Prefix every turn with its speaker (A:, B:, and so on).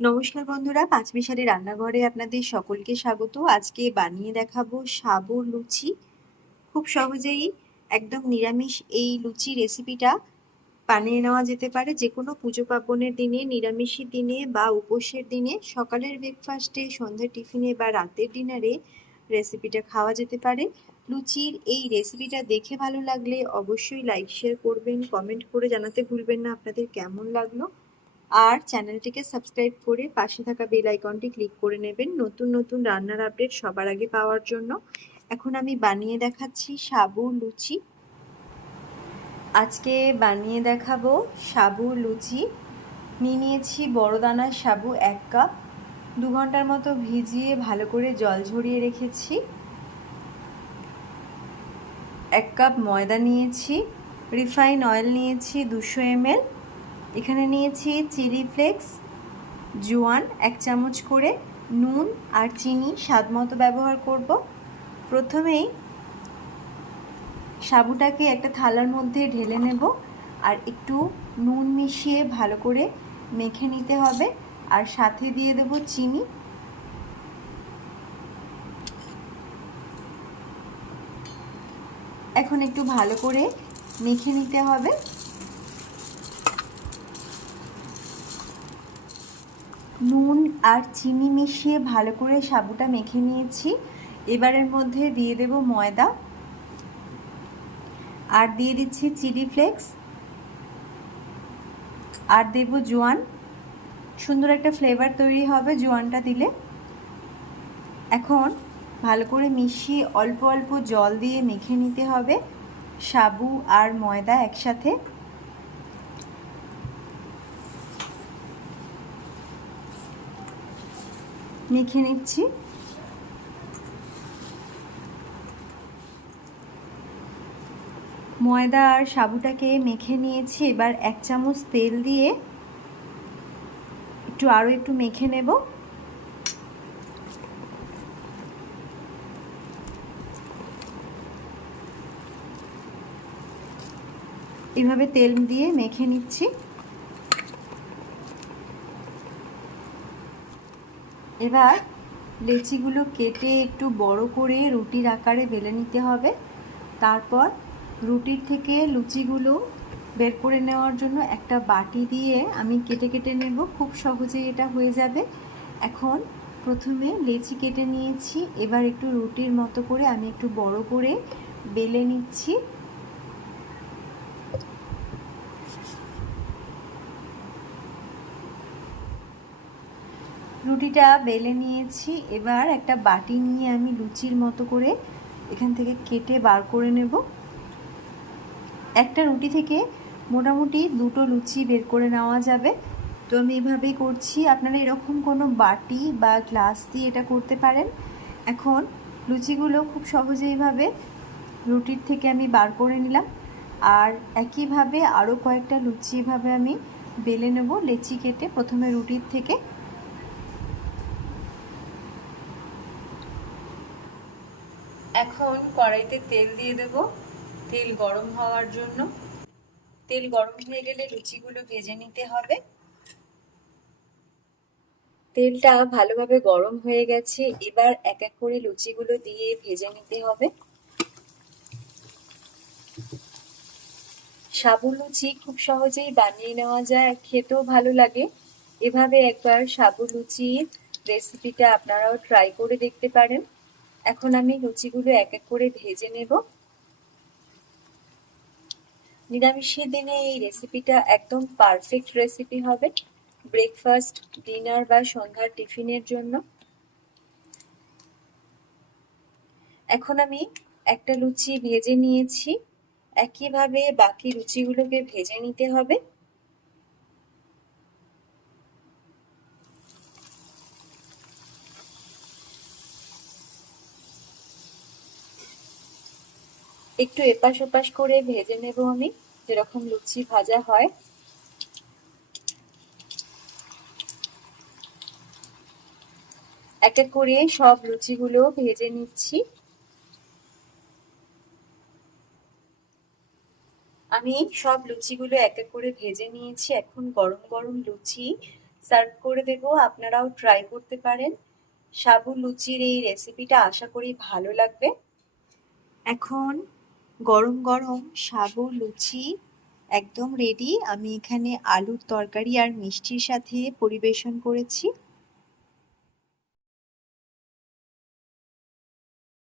A: নমস্কার বন্ধুরা, পাঁচমিশালি রান্নাঘরে আপনাদের সকলকে স্বাগত। আজকে বানিয়ে দেখাবো সাবু লুচি। খুব সহজেই একদম নিরামিষ এই লুচি রেসিপিটা বানিয়ে নেওয়া যেতে পারে। যে কোনো পুজো পার্বণের দিনে, নিরামিষের দিনে বা উপোসের দিনে, সকালের ব্রেকফাস্টে সন্ধ্যার টিফিনে বা রাতের ডিনারে রেসিপিটা খাওয়া যেতে পারে। লুচির এই রেসিপিটা দেখে ভালো লাগলে অবশ্যই লাইক শেয়ার করবেন কমেন্ট করে জানাতে ভুলবেন না। আপনাদের কেমন লাগল? আর চ্যানেলটিকে সাবস্ক্রাইব করে পাশে থাকা বেল আইকনটি ক্লিক করে নেবেন নতুন নতুন রান্নার আপডেট সবার আগে পাওয়ার জন্য। এখন আমি বানিয়ে দেখাচ্ছি সাবু লুচি। আজকে বানিয়ে দেখাবো সাবু লুচি। নিয়ে নিয়েছি বড় দানার সাবু এক কাপ। দু ঘণ্টার মতো ভিজিয়ে ভালো করে জল ঝরিয়ে রেখেছি। এক কাপ ময়দা নিয়েছি। রিফাইন অয়েল নিয়েছি দুশো এমএল। এখানে নিয়েছি চিলি ফ্লেক্স, জোয়ান, এক চামচ করে নুন আর চিনি স্বাদ মতো ব্যবহার করব। প্রথমেই সাবুটাকে একটা থালার মধ্যে ঢেলে নেব আর একটু নুন মিশিয়ে ভালো করে মেখে নিতে হবে আর সাথে দিয়ে দেব চিনি। এখন একটু ভালো করে মেখে নিতে হবে। নুন আর চিনি মিশিয়ে ভালো করে সাবুটা মেখে নিয়েছি। এবারের মধ্যে দিয়ে দেব ময়দা। আর দিয়ে দিচ্ছি চিলি ফ্লেক্স। আর দেব জোয়ান। সুন্দর একটা ফ্লেভার তৈরি হবে জোয়ানটা দিলে। এখন ভালো করে মিশিয়ে অল্প অল্প জল দিয়ে মেখে নিতে হবে। সাবু আর ময়দা একসাথে। মেখে নিচ্ছি। ময়দা আর সাবুটাকে মেখে নিয়েছি, এবার এক চামচ তেল দিয়ে একটু আরও একটু মেখে নেব। এভাবে তেল দিয়ে মেখে নিচ্ছি। এবার লেচিগুলো কেটে একটু বড় করে রুটির আকারে বেলে নিতে হবে। তারপর রুটির থেকে লুচিগুলো বের করে নেওয়ার জন্য একটা বাটি দিয়ে আমি কেটে কেটে নেব। খুব সহজেই এটা হয়ে যাবে। এখন প্রথমে লেচি কেটে নিয়েছি। এবার একটু রুটির মতো করে আমি একটু বড় করে বেলে নিচ্ছি। রুটিটা বেলে নিয়েছি। এবার একটা বাটি নিয়ে আমি লুচির মতো করে এখান থেকে কেটে বার করে নেব। একটা রুটি থেকে মোটামুটি দুটো লুচি বের করে নেওয়া যাবে। তো আমি এভাবেই করছি। আপনারা এরকম কোনো বাটি বা গ্লাস দিয়ে এটা করতে পারেন। এখন লুচিগুলো খুব সহজে এইভাবে রুটির থেকে আমি বার করে নিলাম। আর একইভাবে আরও কয়েকটা লুচি এভাবে আমি বেলে নেব লেচি কেটে প্রথমে রুটির থেকে। এখন কড়াইতে তেল দিয়ে দেব। তেল গরম হওয়ার জন্য। তেল গরম হয়ে গেলে লুচিগুলো ভেজে নিতে হবে। তেলটা ভালোভাবে গরম হয়ে গেছে। এবার এক এক করে লুচিগুলো দিয়ে ভেজে নিতে হবে। সাবু লুচি খুব সহজেই বানিয়ে নেওয়া যায় খেতেও ভালো লাগে। এভাবে একবার সাবু লুচির রেসিপিটা আপনারাও ট্রাই করে দেখতে পারেন। এখন আমি লুচিগুলো এক এক করে ভেজে নেব। নিরামিষের দিনে এই রেসিপিটা একদম পারফেক্ট রেসিপি হবে ব্রেকফাস্ট ডিনার বা সন্ধ্যার টিফিনের জন্য। এখন আমি একটা লুচি ভেজে নিয়েছি। একইভাবে বাকি লুচিগুলোকে ভেজে নিতে হবে। একটু এপাশ ওপাশ করে ভেজে নেব আমি, যেরকম লুচি ভাজা হয়। এক এক করে সব লুচিগুলো ভেজে নিচ্ছি। আমি সব লুচিগুলো এক এক করে ভেজে নিয়েছি। এখন গরম গরম লুচি সার্ভ করে দেব। আপনারাও ট্রাই করতে পারেন। সাবু লুচির এই রেসিপিটা আশা করি ভালো লাগবে। এখন গরম গরম সাবু লুচি, একদম রেডি আমি এখানে আলুর তরকারি আর মিষ্টির সাথে পরিবেশন করেছি।